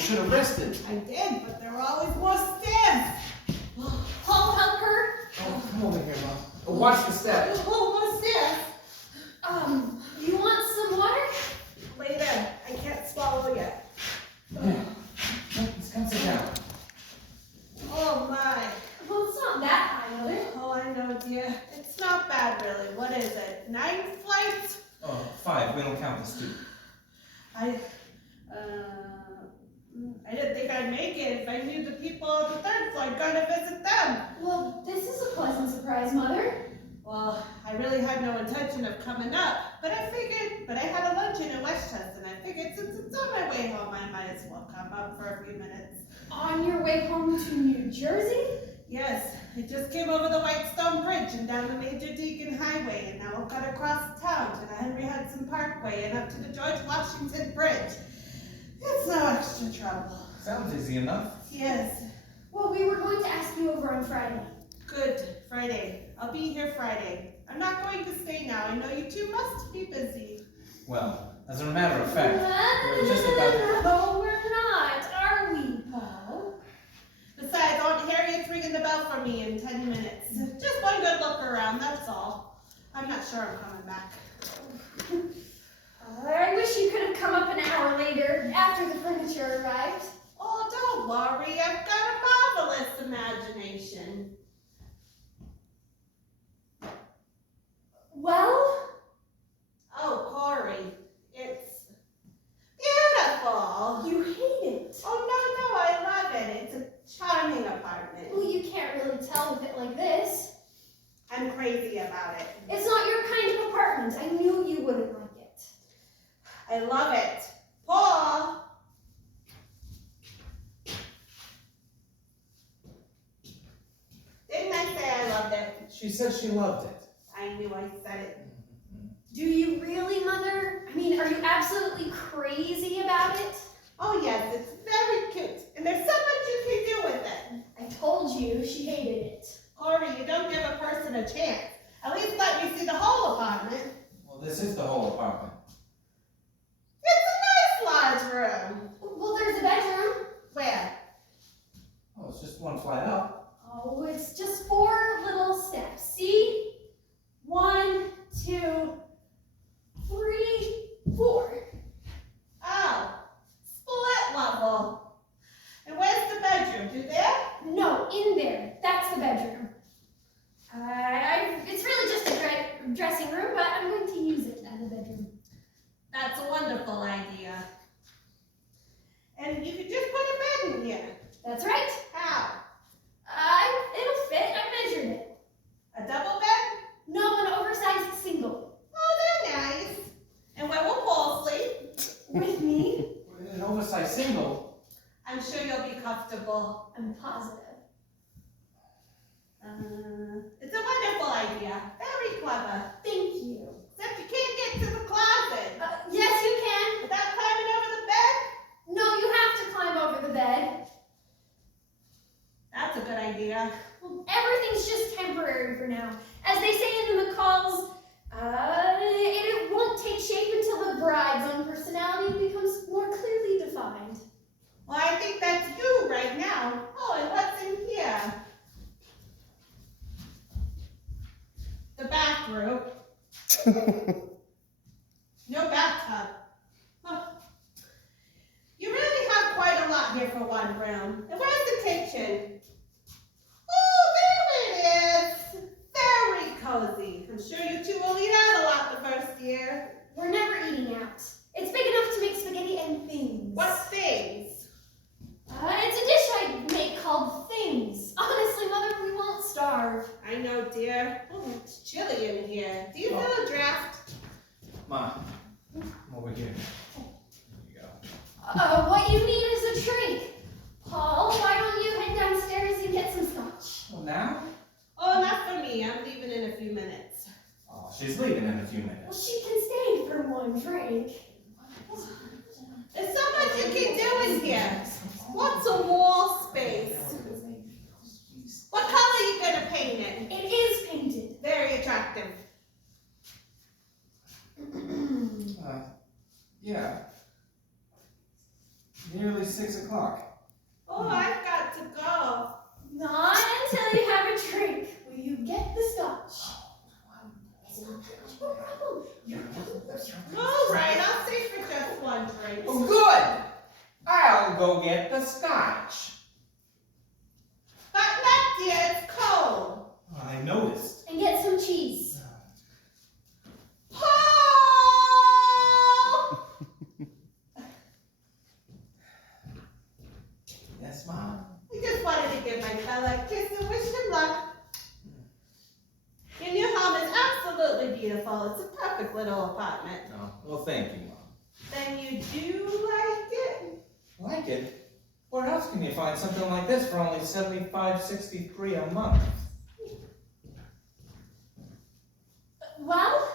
should have rested. I did, but there were always more stairs. Paul, help her. Oh, come over here, Mom. Oh, watch the step. Oh, more stairs. You want some water? Later. I can't swallow yet. Yeah. Come sit down. Oh, my. Well, it's not that high, Mother. Oh, I know, dear. It's not bad, really. What is it? 9 flights? Oh, 5. We don't count the stoop. I didn't think I'd make it if I knew the people on the 3rd floor going to visit them. Well, this is a pleasant surprise, Mother. Well, I really had no intention of coming up, but I had a luncheon in Westchester, and I figured since it's on my way home, I might as well come up for a few minutes. On your way home to New Jersey? Yes, I just came over the Whitestone Bridge and down the Major Deacon Highway, and now I've got across town to the Henry Hudson Parkway and up to the George Washington Bridge. It's no extra trouble. Sounds easy enough. Yes. Well, we were going to ask you over on Friday. Good. Friday. I'll be here Friday. I'm not going to stay now. I know you two must be busy. Well, as a matter of fact, we're just about... No, we're not, are we, Paul? Besides, Aunt Harriet's ringing the bell for me in 10 minutes. Just one good look around, that's all. I'm not sure I'm coming back. I wish you could have come up an hour later, after the furniture arrived. Oh, don't worry. I've got a marvelous imagination. Well? Oh, Corey, it's beautiful. You hate it. Oh, no, I love it. It's a charming apartment. Well, you can't really tell with it like this. I'm crazy about it. It's not your kind of apartment. I knew you wouldn't like it. I love it. Paul! Didn't I say I loved it? She said she loved it. I knew I said it. Do you really, Mother? I mean, are you absolutely crazy about it? Oh, yes, it's very cute. And there's so much you can do with it. I told you she hated it. Corey, you don't give a person a chance. At least let me see the whole apartment. Well, this is the whole apartment. It's a nice large room. Well, there's a bedroom. Where? Oh, it's just one flight up. Oh, it's just 4 little steps. See? 1, 2, 3, 4. Oh, split level. And where's the bedroom? Do there? No, in there. That's the bedroom. It's really just a dressing room, but I'm going to use it as a bedroom. That's a wonderful idea. And you could just put a bed in here. That's right. How? It'll fit. I measured it. A double bed? No, an oversized single. Oh, they're nice. And where will Paul sleep? With me. An oversized single. I'm sure you'll be comfortable. I'm positive. It's a wonderful idea. Very clever. Thank you. Except you can't get to the closet. Yes, you can. Without climbing over the bed? No, you have to climb over the bed. That's a good idea. Well, everything's just temporary for now. As they say in the McCalls, it won't take shape until the bride's own personality becomes more clearly defined. Well, I think that's you right now. Oh, and what's in here? The bathroom. No bathtub. Huh. You really have quite a lot here for one room. And where's the kitchen? Oh, there it is. Very cozy. I'm sure you two will eat out a lot the first year. We're never eating out. It's big enough to make spaghetti and things. What things? It's a dish I make called Things. Honestly, Mother, we won't starve. I know, dear. Oh, it's chilly in here. Do you feel a draft? Ma, come over here. Here you go. What you need is a drink. Paul, why don't you head downstairs and get some scotch? Well, now? Oh, not for me. I'm leaving in a few minutes. Oh, she's leaving in a few Well, minutes. she can stay for one drink. There's so much you can do in here. What's a wall space? What color are you going to paint it? It is painted. Very attractive. Yeah. Nearly 6 o'clock. Oh, I've got to go. Not until you have a drink. Will you get the scotch? It's not that much of a problem. All right, I'll stay for just one drink. Oh, good. I'll go get the scotch. But not dear, it's cold. I noticed. And get some cheese. Paul! Yes, Mom? I just wanted to give my fella a kiss and wish him luck. Your new home is absolutely beautiful. It's a perfect little apartment. No. Well, thank you, Mom. Then you do like it? Like it? Where else can you find something like this for only $75.63 a month? Well?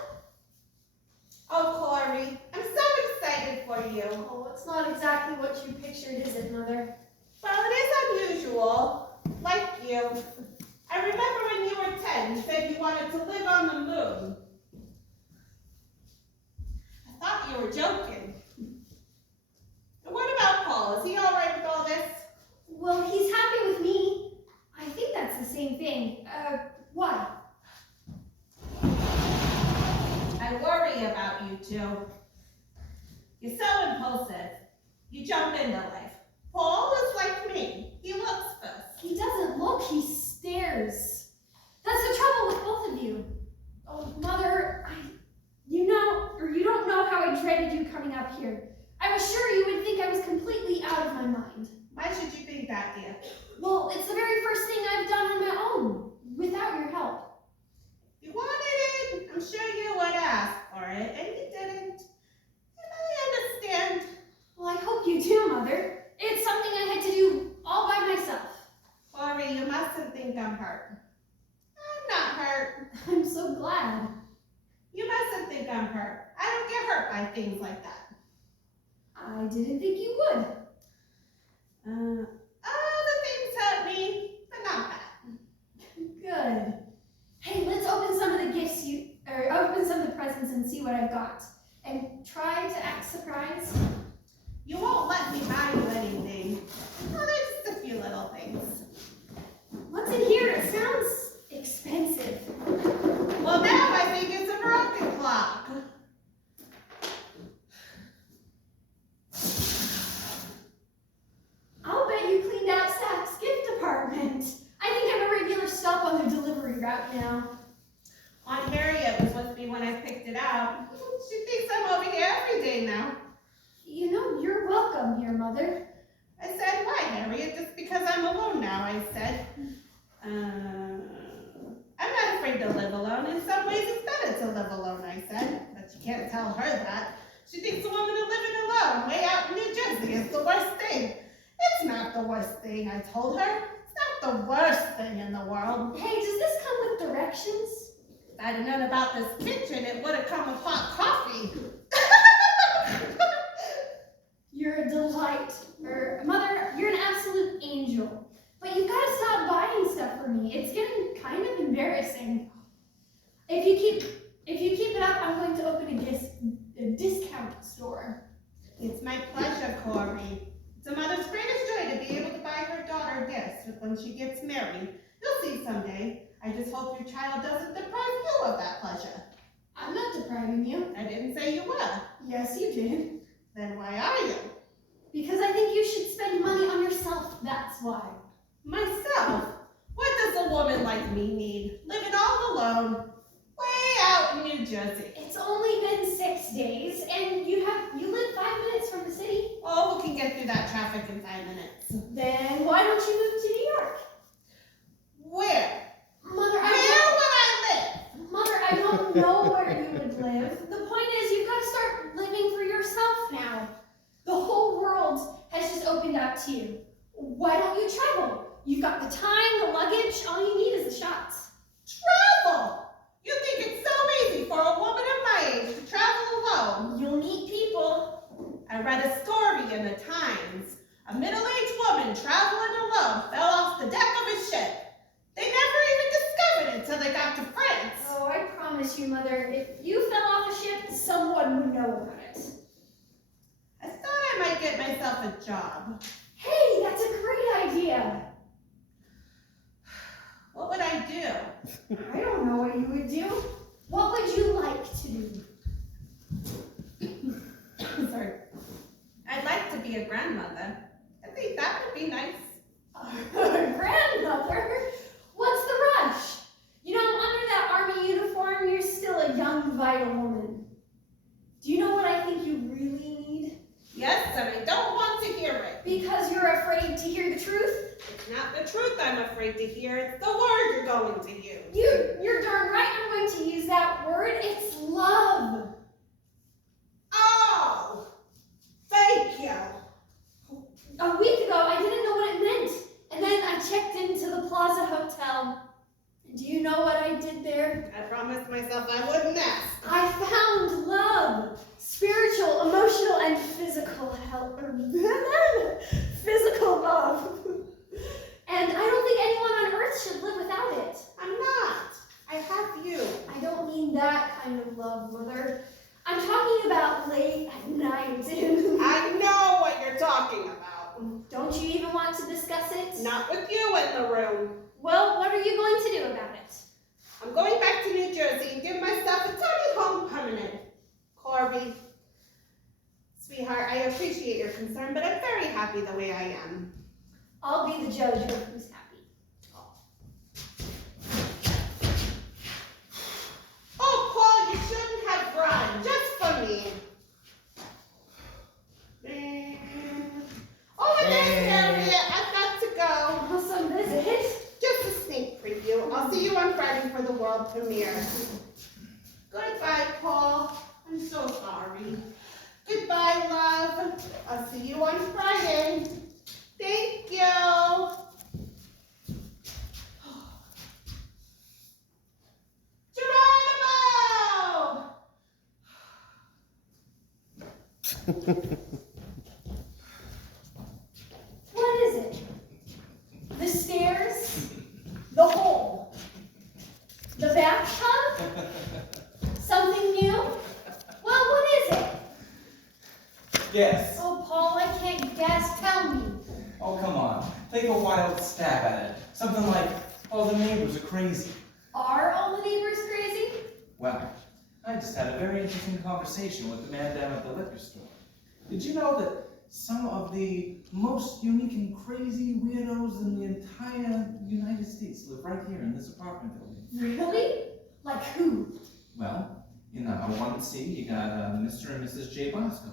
Oh, Corey, I'm so excited for you. Oh, it's not exactly what you pictured, is it, Mother? Well, it is unusual. Like you. I remember when you were 10, you said you wanted to live on the moon. I thought you were joking. And what about Paul? Is he all right with all this? Well, he's happy with me. I think that's the same thing. Why? I worry about you two. You're so impulsive. You jump into life. Paul is like me. He looks first. He doesn't look, he stares. That's the trouble with both of you. Oh, Mother, you don't know how I dreaded you coming up here. I was sure you would think I was completely out of my mind. Why should you think that, dear? Well, it's the very first thing I've done on my own, without your help. If you wanted it, I'm sure you would ask for it, and you didn't. And I understand. Well, I hope you do, Mother. It's something I had to do all by myself. Corey, you mustn't think I'm hurt. I'm not hurt. I'm so glad. You mustn't think I'm hurt. I don't get hurt by things like that. I didn't think you would. The things hurt me, but not that. Good. Hey, let's open some of the gifts open some of the presents and see what I've got. And try to act surprised. You won't let me buy you anything. Oh, there's just a few little things. What's in here? It sounds expensive. Well, now I think it's a broken clock. I'll bet you cleaned out Saks gift department. I think I'm a regular stop on their delivery route now. Aunt Harriet was with me when I picked it out. She thinks I'm over here every day now. You know, you're welcome here, Mother. I said, why, Harriet? Just because I'm alone now, I said. I'm not afraid to live alone. In some ways, it's better to live alone, I said. But you can't tell her that. She thinks a woman living alone, way out in New Jersey, is the worst thing. It's not the worst thing, I told her. It's not the worst thing in the world. Hey, does this come with directions? If I'd have known about this kitchen, it would have come with hot coffee. You're a delight. Mother, you're an absolute angel. But you've got to stop buying stuff for me. It's getting kind of embarrassing. If you keep it up, I'm going to open a discount store. It's my pleasure, Corey. It's a mother's greatest joy to be able to buy her daughter gifts when she gets married. You'll see someday. I just hope your child doesn't deprive you of that pleasure. I'm not depriving you. I didn't say you were. Yes, you did. Then why are you? Because I think you should spend money on yourself, that's why. Myself? What does a woman like me need? Living all alone, way out in New Jersey. It's only been 6 days, and you live 5 minutes from the city. Oh, who can get through that traffic in 5 minutes? Then why don't you move to New York? Where? Mother, Where would I live? Mother, I don't know where you would live. The point is, you've got to start living for yourself now. The whole world has just opened up to you. Why don't you travel? You've got the time, the luggage, all you need is a shot. Travel! You think it's so easy for a woman of my age to travel alone? You'll meet people. I read a story in the Times. A middle-aged woman traveling alone fell off the deck of a ship. They never even discovered it till they got to France. Oh, I promise you, Mother, if you fell off a ship, someone would know about it. I thought I might get myself a job. I don't know what you would do. What would you like to do? Sorry. I'd like to be a grandmother. I think that would be nice. Grandmother? What's the rush? You know, under that army uniform, you're still a young, vital woman. Do you know what I think you really need? Yes, and I don't want to hear it. Because you're afraid to hear the truth? It's not the truth I'm afraid to hear. It's the word you're going to use. You're darn right I'm going to use that word. It's love. Oh, thank you. A week ago, I didn't know what it meant. And then I checked into the Plaza Hotel. Do you know what I did there? I promised myself I wouldn't ask. I found love. Spiritual, emotional, and physical help. Physical love. And I don't think anyone on earth should live without it. I'm not. I have you. I don't mean that kind of love, Mother. I'm talking about late at night. I know what you're talking about. Don't you even want to discuss it? Not with you in the room. Well, what are you going to do about it? I'm going back to New Jersey and give myself a tiny home permanent. Corby, sweetheart, I appreciate your concern, but I'm very happy the way I am. I'll be the judge of who's happy. Oh, Paul, you shouldn't have run, just for me. Over there, Harriet, I've got to go. Awesome visit. Just a sneak preview. I'll see you on Friday for the world premiere. Goodbye, Paul. I'm so sorry. Goodbye, love. I'll see you on Friday. Thank you. Geronimo! What is it? The stairs? The hole? The bathtub? Something new? Well, what is it? Yes. Oh, Paul, I can't guess. Tell me. Oh, come on. Take a wild stab at it. Something like, oh, the neighbors are crazy. Are all the neighbors crazy? Well, I just had a very interesting conversation with the man down at the liquor store. Did you know that some of the most unique and crazy weirdos in the entire United States live right here in this apartment building? Really? Like who? Well, in 1C, you got Mr. and Mrs. J. Bosco.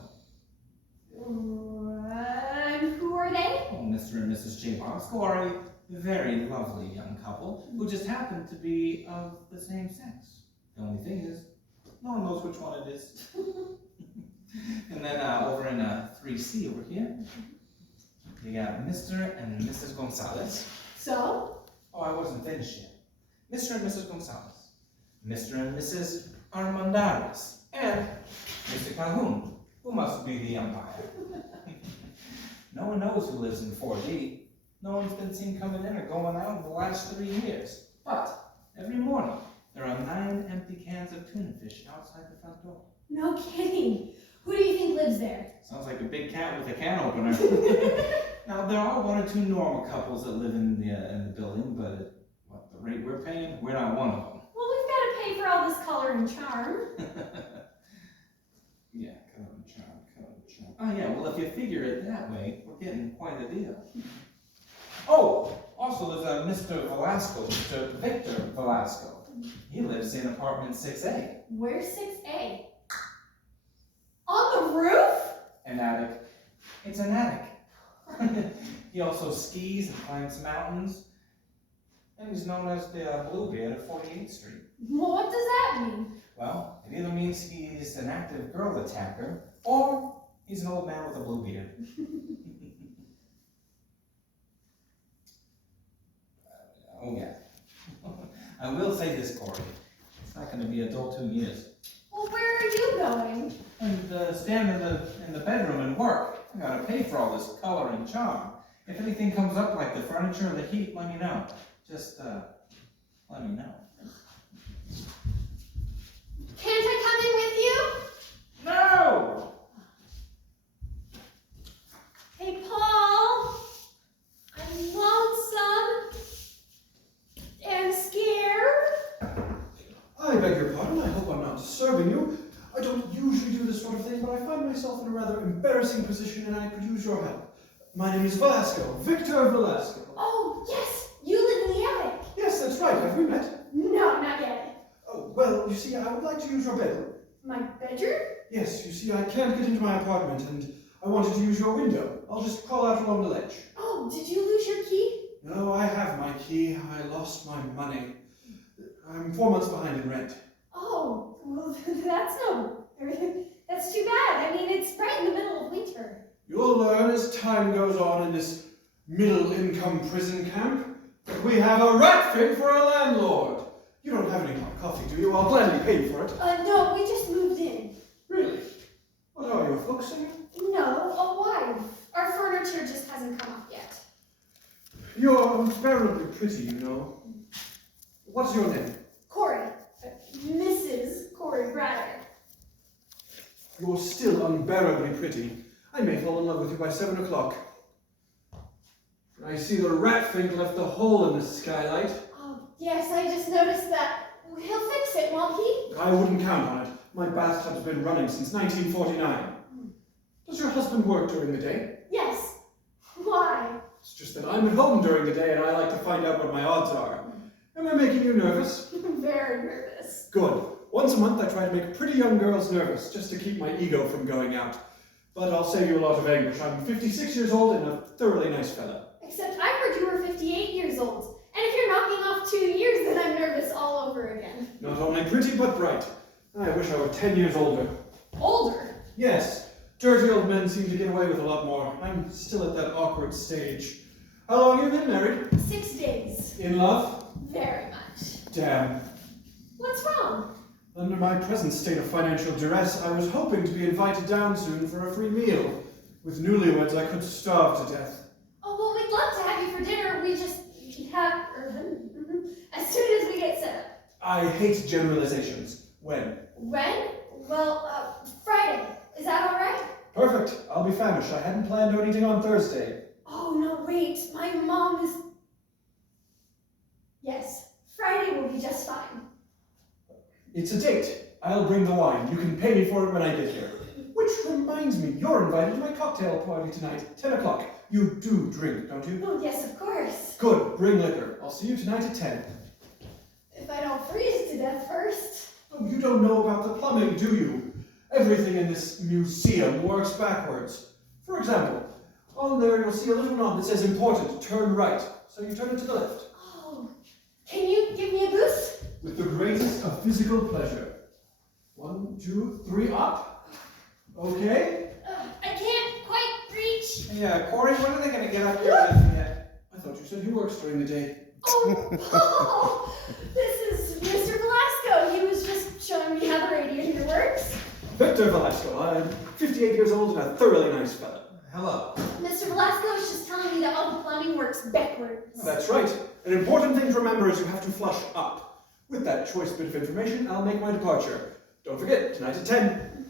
And who are they? Well, Mr. and Mrs. J. Bosco are a very lovely young couple who just happen to be of the same sex. The only thing is, no one knows which one it is. And then over in 3C over here, you got Mr. and Mrs. Gonzalez. So? Oh, I wasn't finished yet. Mr. and Mrs. Gonzalez, Mr. and Mrs. Armendariz, and Mr. Calhoun, who must be the umpire. No one knows who lives in 4D. No one's been seen coming in or going out in the last 3 years. But every morning, there are 9 empty cans of tuna fish outside the front door. No kidding. Who do you think lives there? Sounds like a big cat with a can opener. Now, there are 1 or 2 normal couples that live in the building, but at what the rate we're paying, we're not one of them. Well, we've got to pay for all this color and charm. Yeah, color and charm, color and charm. Oh yeah, well if you figure it that way, we're getting quite a deal. Oh, also there's Mr. Velasco, Mr. Victor Velasco. He lives in apartment 6A. Where's 6A? On the roof? An attic. It's an attic. He also skis and climbs mountains. And he's known as the Bluebeard of 48th Street. Well, what does that mean? Well, it either means he's an active girl attacker, or he's an old man with a blue beard. Oh yeah. I will say this, Corey. It's not going to be a dull 2 years. Well, where are you going? And stand in the bedroom and work. I gotta pay for all this color and charm. If anything comes up like the furniture or the heat, let me know. Just let me know. Can't I come in with you? No! Hey, Paul. I'm lonesome and scared. sort of thing, but I find myself in a rather embarrassing position and I could use your help. My name is Velasco, Victor Velasco. Oh, yes, you live in the attic. Yes, that's right. Have we met? No, not yet. Oh, well, you see, I would like to use your bedroom. My bedroom? Yes, you see, I can't get into my apartment and I wanted to use your window. I'll just crawl out along the ledge. Oh, did you lose your key? No, I have my key. I lost my money. I'm 4 months behind in rent. Oh, well, that's too bad. I mean, it's right in the middle of winter. You'll learn as time goes on in this middle-income prison camp that we have a rat fin for a landlord. You don't have any hot coffee, do you? I'll gladly pay for it. No, we just moved in. Really? What are you, a folk singer? No, a wife. Our furniture just hasn't come up yet. You're unbearably pretty, you know. What's your name? Corey. Mrs. Corey Braddock. You're still unbearably pretty. I may fall in love with you by 7 o'clock. I see the rat fin left a hole in the skylight. Oh, yes, I just noticed that. He'll fix it, won't he? I wouldn't count on it. My bathtub's been running since 1949. Does your husband work during the day? Yes. Why? It's just that I'm at home during the day and I like to find out what my odds are. Am I making you nervous? Very nervous. Good. Once a month I try to make pretty young girls nervous, just to keep my ego from going out. But I'll save you a lot of anguish. I'm 56 years old and a thoroughly nice fella. Except I heard you were 58 years old. And if you're knocking off 2 years, then I'm nervous all over again. Not only pretty, but bright. I wish I were 10 years older. Older? Yes, dirty old men seem to get away with a lot more. I'm still at that awkward stage. How long have you been married? 6 days. In love? Very much. Damn. What's wrong? Under my present state of financial duress, I was hoping to be invited down soon for a free meal. With newlyweds, I could starve to death. Oh, well, we'd love to have you for dinner. We just have... as soon as we get set up. I hate generalizations. When? When? Well, Friday. Is that all right? Perfect. I'll be famished. I hadn't planned on eating on Thursday. Oh, no, wait. My mom is... Yes, Friday will be just fine. It's a date. I'll bring the wine. You can pay me for it when I get here. Which reminds me, you're invited to my cocktail party tonight, 10 o'clock. You do drink, don't you? Oh, yes, of course. Good. Bring liquor. I'll see you tonight at 10. If I don't freeze to death first. Oh, you don't know about the plumbing, do you? Everything in this museum works backwards. For example, on there you'll see a little knob that says important, turn right. So you turn it to the left. Oh, can you give me a boost? With the greatest of physical pleasure. 1, 2, 3, up. Okay? I can't quite reach. Yeah, Corey, when are they going to get up here with yet? I thought you said he works during the day. Oh, Paul! This is Mr. Velasco. He was just showing me how the radiator works. Victor Velasco. I'm 58 years old and a thoroughly nice fella. Hello. Mr. Velasco was just telling me that all the plumbing works backwards. That's right. An important thing to remember is you have to flush up. With that choice bit of information, I'll make my departure. Don't forget, tonight at 10.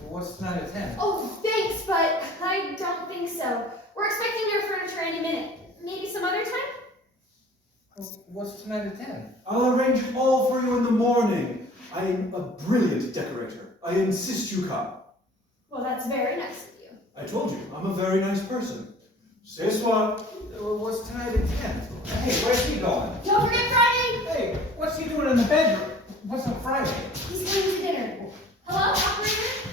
What's tonight at 10? Oh, thanks, but I don't think so. We're expecting their furniture any minute. Maybe some other time? What's tonight at 10? I'll arrange it all for you in the morning. I'm a brilliant decorator. I insist you come. Well, that's very nice of you. I told you, I'm a very nice person. C'est soir. What's tonight at 10? Hey, where's he going? Don't forget Friday! Hey, what's he doing in the bedroom? What's on Friday? He's coming to dinner. Hello, operator?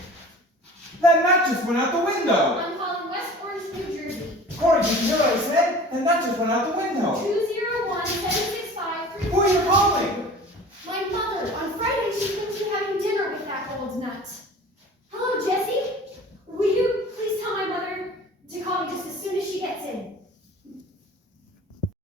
That nut just went out the window! I'm calling West Orange, New Jersey. Corey, did you hear what I said? That nut just went out the window! 201-765-3. Who are you calling? My mother. On Friday, she's going to be having dinner with that old nut.